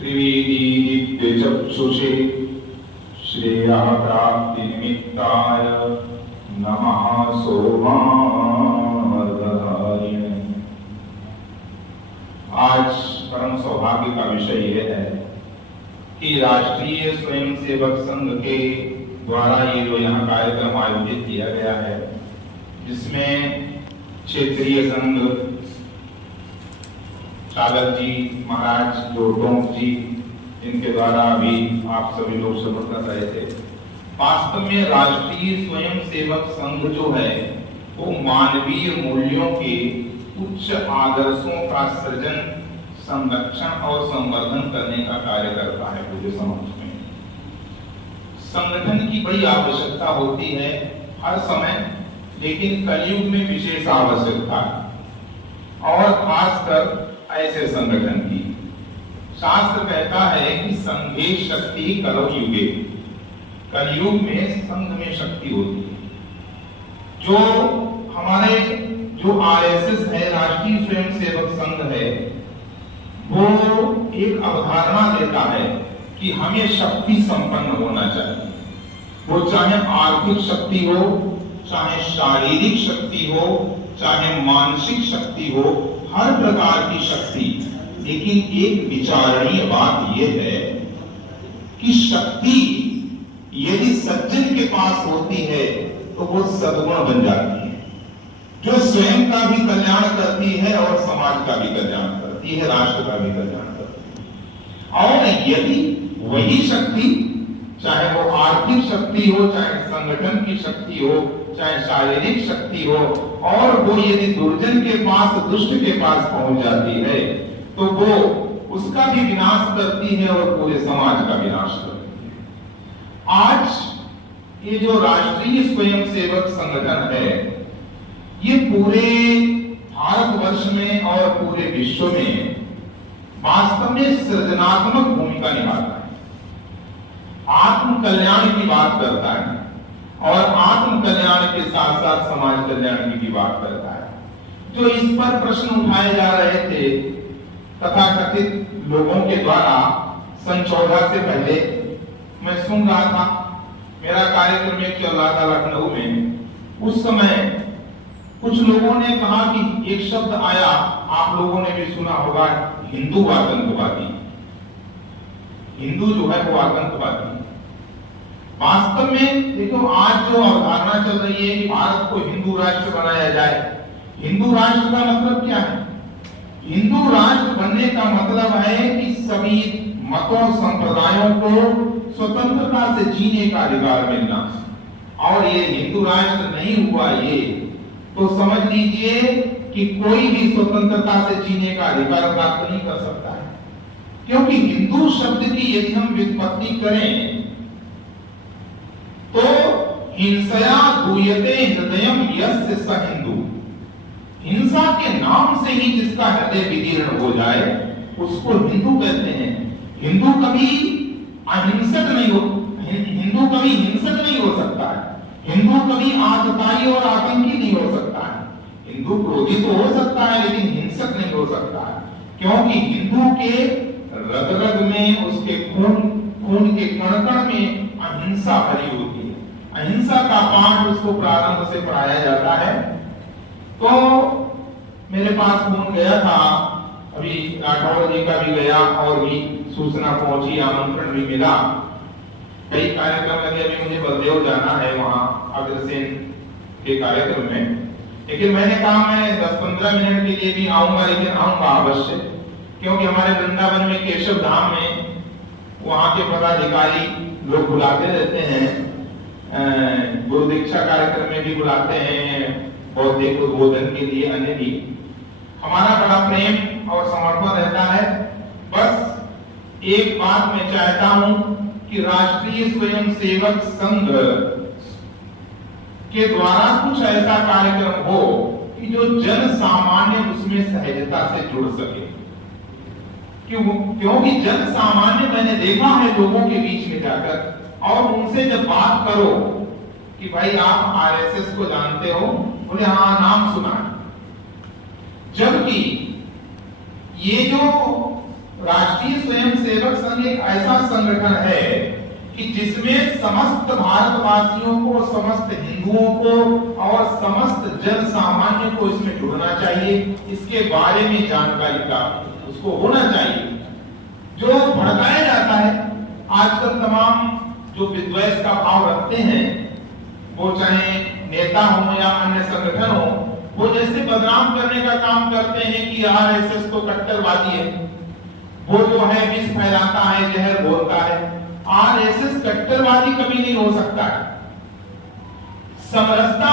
त्रिवेदी दिव्यचक्षुषे श्रेयः प्राप्ति निमित्ताय नमः सोमार्धधारिणे। आज परम सौभाग्य का विषय यह है कि राष्ट्रीय स्वयंसेवक संघ के द्वारा ये जो यहाँ कार्यक्रम आयोजित किया गया है, जिसमें क्षेत्रीय संघ चालक जी महाराज जो टोंक जी, इनके द्वारा अभी आप सभी लोग शपथ कर रहे थे। वास्तव में राष्ट्रीय स्वयंसेवक संघ जो है वो मानवीय मूल्यों के उच्च आदर्शों का सृजन, संरक्षण और संवर्धन करने का कार्य करता है पूरे समाज में। संगठन की बड़ी आवश्यकता होती है हर समय, लेकिन कलयुग में विशेष आवश्यकता है और खासकर ऐसे संगठन की। शास्त्र कहता है कि संघे शक्ति कलौ युगे, कलयुग में संघ में शक्ति होती है। जो हमारे जो आरएसएस है, राष्ट्रीय स्वयंसेवक संघ है, वो एक अवधारणा देता है कि हमें शक्ति संपन्न होना चाहिए। वो चाहे आर्थिक शक्ति हो, चाहे शारीरिक शक्ति हो, चाहे मानसिक शक्ति हो, हर प्रकार की शक्ति। लेकिन एक विचारणीय बात यह है कि शक्ति यदि सज्जन के पास होती है तो वो सद्गुण बन जाती है, जो स्वयं का भी कल्याण करती है और समाज का भी कल्याण करती है, राष्ट्र का भी कल्याण करती है। और यदि वही शक्ति, चाहे वो आर्थिक शक्ति हो, चाहे संगठन की शक्ति हो, चाहे शारीरिक शक्ति हो, और वो यदि दुर्जन के पास, दुष्ट के पास पहुंच जाती है तो वो उसका भी विनाश करती है और पूरे समाज का विनाश करती है। आज ये जो राष्ट्रीय स्वयंसेवक संगठन है, ये पूरे भारतवर्ष में और पूरे विश्व में वास्तव में सृजनात्मक भूमिका निभाता है, आत्म कल्याण की बात करता है और आत्म कल्याण के साथ साथ समाज कल्याण की भी बात करता है। जो इस पर प्रश्न उठाए जा रहे थे तथाकथित लोगों के द्वारा सन 14 से पहले मैं सुन रहा था, मेरा कार्यक्रम एक चल रहा था लखनऊ में। उस समय कुछ लोगों ने कहा कि एक शब्द आया, आप लोगों ने भी सुना होगा, हिंदू आतंकवादी। हिंदू जो है वो आतंकवादी। वास्तव में देखो, आज जो अवधारणा चल रही है कि भारत को हिंदू राष्ट्र बनाया जाए, हिंदू राष्ट्र का मतलब क्या है? हिंदू राष्ट्र बनने का मतलब है कि सभी मतों, संप्रदायों को स्वतंत्रता से जीने का अधिकार मिलना। और ये हिंदू राष्ट्र नहीं हुआ ये तो समझ लीजिए कि कोई भी स्वतंत्रता से जीने का अधिकार प्राप्त नहीं कर सकता है। क्योंकि हिंदू शब्द की यदि हम व्युत्पत्ति करें तो हिंसया दूयते हृदयम यस्य स हिंदू, हिंसा के नाम से ही जिसका हृदय विदीर्ण हो जाए उसको हिंदू कहते हैं। हिंदू कभी अहिंसक नहीं हो, हिंदू कभी हिंसक नहीं हो सकता है, हिंदू कभी आतताई और आतंकी नहीं हो सकता है। हिंदू क्रोधी तो हो सकता है लेकिन हिंसक नहीं हो सकता है, क्योंकि हिंदू के रग रग में, उसके खून के कण कण में अहिंसा भरी होती है। अहिंसा का पाठ उसको प्रारंभ से पढ़ाया जाता है। तो मेरे पास फोन गया था, अभी राठौर जी का भी गया और भी सूचना पहुंची, आमंत्रण भी मिला। कई कार्यक्रम लगे, अभी मुझे बलदेव जाना है वहां अग्रसेन के कार्यक्रम में। लेकिन मैंने कहा मैं 10-15 मिनट के लिए भी आऊंगा, लेकिन आऊंगा अवश्य, क्योंकि हमारे वृंदावन में केशव धाम में वहां के पदाधिकारी लोग बुलाते रहते हैं, गुरु दीक्षा कार्यक्रम में भी बुलाते हैं, बौद्धिक उद्बोधन के लिए, अन्य भी। हमारा बड़ा प्रेम और समर्पण रहता है। बस एक बात मैं चाहता हूं कि राष्ट्रीय स्वयंसेवक संघ के द्वारा कुछ ऐसा कार्यक्रम हो कि जो जन सामान्य उसमें सहजता से जुड़ सके। क्योंकि जन सामान्य मैंने देखा है लोगों के बीच में जाकर, और उनसे जब बात करो कि भाई आप आरएसएस को जानते हो, बोले हाँ नाम सुना। जबकि ये जो राष्ट्रीय स्वयंसेवक संघ एक ऐसा संगठन है कि जिसमें समस्त भारतवासियों को, समस्त हिंदुओं को और समस्त जन सामान्य को इसमें जुड़ना चाहिए। इसके बारे में जानकारी प्राप्त उसको होना चाहिए। जो भड़काया जाता है आजकल, तमाम जो विद्वेष का भाव रखते हैं, वो चाहे नेता हो या अन्य संगठन हो, वो जैसे बदनाम करने का काम करते हैं कि आरएसएस तो कट्टरवादी है, वो जो है विष फैलाता है, जहर बोलता है। आरएसएस कट्टरवादी कभी नहीं हो सकता है। समरसता,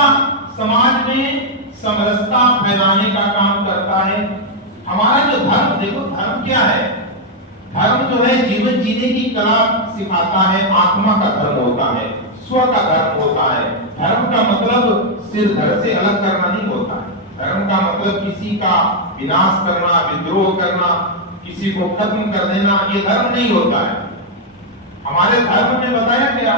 समाज में समरसता फैलाने का काम करता है। हमारा जो धर्म, देखो धर्म क्या है? धर्म जो है जीवन जीने की कला सिखाता है, आत्मा का धर्म होता है, स्व का धर्म होता है। धर्म का मतलब सिर धड़ से अलग करना नहीं होता है। धर्म का मतलब किसी का विनाश करना, विद्रोह करना, किसी को खत्म कर देना, ये धर्म नहीं होता है। हमारे धर्म में बताया गया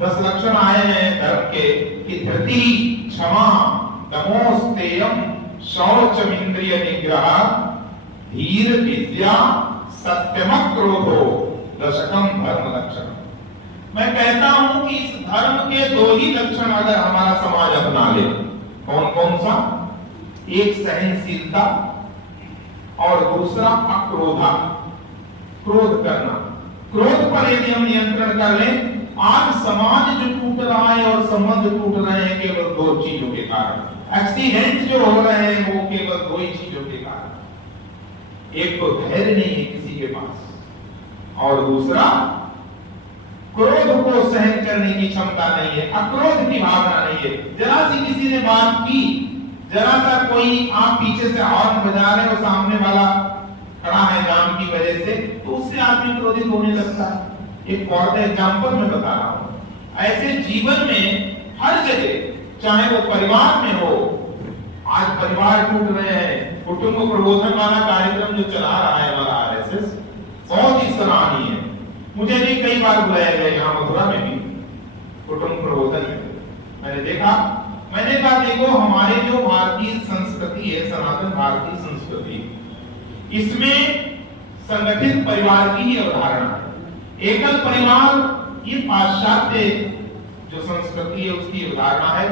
10 लक्षण आए हैं धर्म के कि धृति, क्षमा, दमोस्तेयम, शौचमिंद्रिय निग्रह, धीर, विद्या, सत्यमः क्रोधो, दशकम धर्म लक्षण। मैं कहता हूं कि इस धर्म के 2 ही लक्षण अगर हमारा समाज अपना ले, कौन कौन सा? एक सहनशीलता और दूसरा अक्रोधा, क्रोध करना। क्रोध पर यदि हम नियंत्रण कर लें, आज समाज जो टूट रहा है और संबंध टूट रहे हैं केवल 2 चीजों के कारण। एक्सीडेंट जो हो रहे हैं वो केवल 2 ही चीजों के कारण। एक तो धैर्य नहीं है किसी के पास, और दूसरा क्रोध को सहन करने की क्षमता नहीं है, अक्रोध की भावना नहीं है। जरा सी किसी ने बात की, जरा सा कोई, आप पीछे से हॉर्न बजा रहे हो, सामने वाला खड़ा है जाम की वजह से, तो उससे आदमी क्रोधित होने लगता है। एक और एग्जांपल मैं बता रहा हूं। ऐसे जीवन में हर जगह, चाहे वो परिवार में हो, आज परिवार टूट रहे हैं, कुटुंब प्रबोधन वाला कार्यक्रम जो चला रहा है हमारा आरएसएस, बहुत ही सराहनीय है। मुझे भी कई बार बुलाया गया, यहाँ मथुरा में भी कुटुंब प्रबोधन में मैंने देखा। मैंने कहा देखो, हमारे जो भारतीय संस्कृति है, सनातन भारतीय संस्कृति, इसमें संगठित परिवार की ही अवधारणा है। एकल परिवार ये पाश्चात्य जो संस्कृति है उसकी अवधारणा है।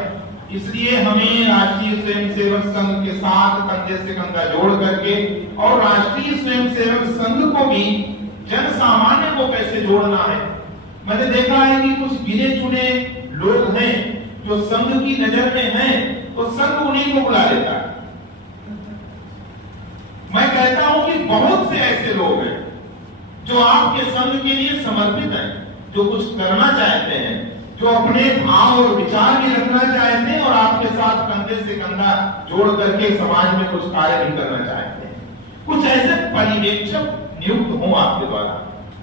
इसलिए हमें राष्ट्रीय स्वयंसेवक संघ के साथ कंधे से कंधा जोड़ करके, और राष्ट्रीय स्वयंसेवक संघ को भी जन सामान्य को कैसे जोड़ना है। मैंने देखा है कि कुछ गिने चुने लोग हैं जो संघ की नजर में हैं, तो संघ उन्हीं को बुला लेता है। मैं कहता हूं कि बहुत से ऐसे लोग हैं जो आपके संघ के लिए समर्पित हैं, जो कुछ करना चाहते हैं, जो अपने भाव और विचार भी रखना चाहते हैं, और आपके साथ कंधे से कंधा जोड़ करके समाज में कुछ कार्य भी करना चाहते हैं। कुछ ऐसे पर्यवेक्षक नियुक्त हो आपके द्वारा,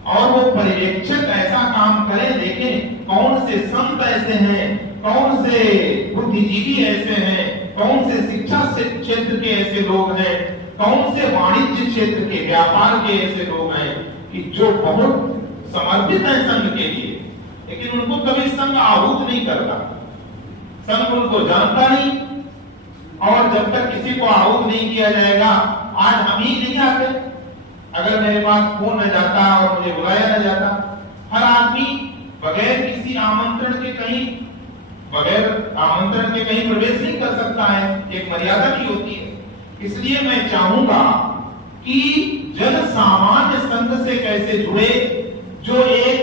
और वो पर्यवेक्षक ऐसा काम करें, देखें कौन से संत ऐसे हैं, कौन से बुद्धिजीवी ऐसे हैं, कौन से शिक्षा क्षेत्र के ऐसे लोग हैं, कौन से वाणिज्य क्षेत्र के, व्यापार के ऐसे लोग हैं कि जो बहुत समर्पित है संघ के लिए, लेकिन उनको कभी संघ आहूत नहीं करता, संघ उनको जानता नहीं। और जब तक किसी को आहूत नहीं किया जाएगा, आज हम ही नहीं आते। अगर मेरे पास फोन न जाता और मुझे बुलाया न जाता, हर आदमी बगैर किसी आमंत्रण के कहीं प्रवेश नहीं कर सकता है, एक मर्यादा भी होती है। इसलिए मैं चाहूंगा कि जन सामान्य संघ से कैसे जुड़े, जो एक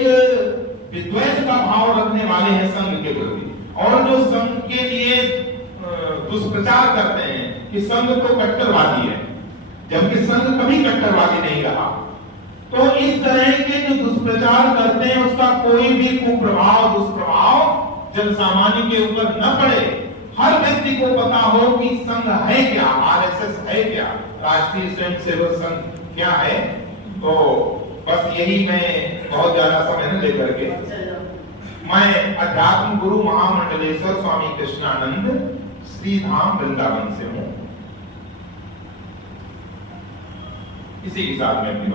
विद्वेष का भाव रखने वाले हैं संघ के प्रति, और जो संघ के लिए दुष्प्रचार करते हैं कि संघ तो कट्टरवादी है, जबकि संघ कभी कट्टरवादी नहीं रहा। तो इस तरह के जो दुष्प्रचार करते हैं उसका कोई भी कुप्रभाव, दुष्प्रभाव जन सामान्य के ऊपर न पड़े। हर व्यक्ति को पता हो कि संघ है क्या, आरएसएस है क्या, राष्ट्रीय स्वयंसेवक संघ क्या है। तो बस यही, मैं बहुत ज्यादा समय न लेकर के, मैं अध्यात्म गुरु महामंडलेश्वर स्वामी कृष्णानंद श्री धाम वृंदावन से हूं। इसी के साथ मैं अपनी